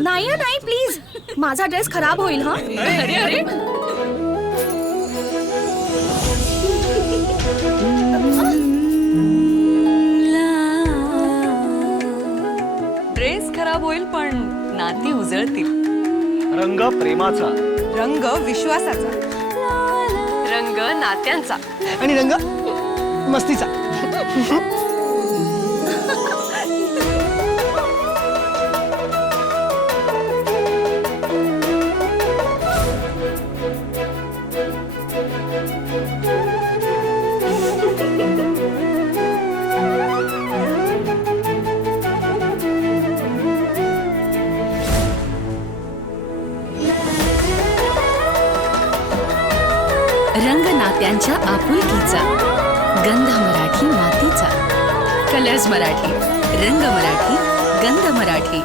नाही नाही प्लीज, माझा ड्रेस खराब होईल. हा अरे अरे ड्रेस खराब होईल पण नाती उजळतील. रंग प्रेमाचा, रंग विश्वासाचा, रंग नात्यांचा. आणि रंग मस्तीचा. रंग नात्यांच्या आपुलकीचा, गंध मराठी मातीचा. कलर्स मराठी, रंग मराठी, गंध मराठी.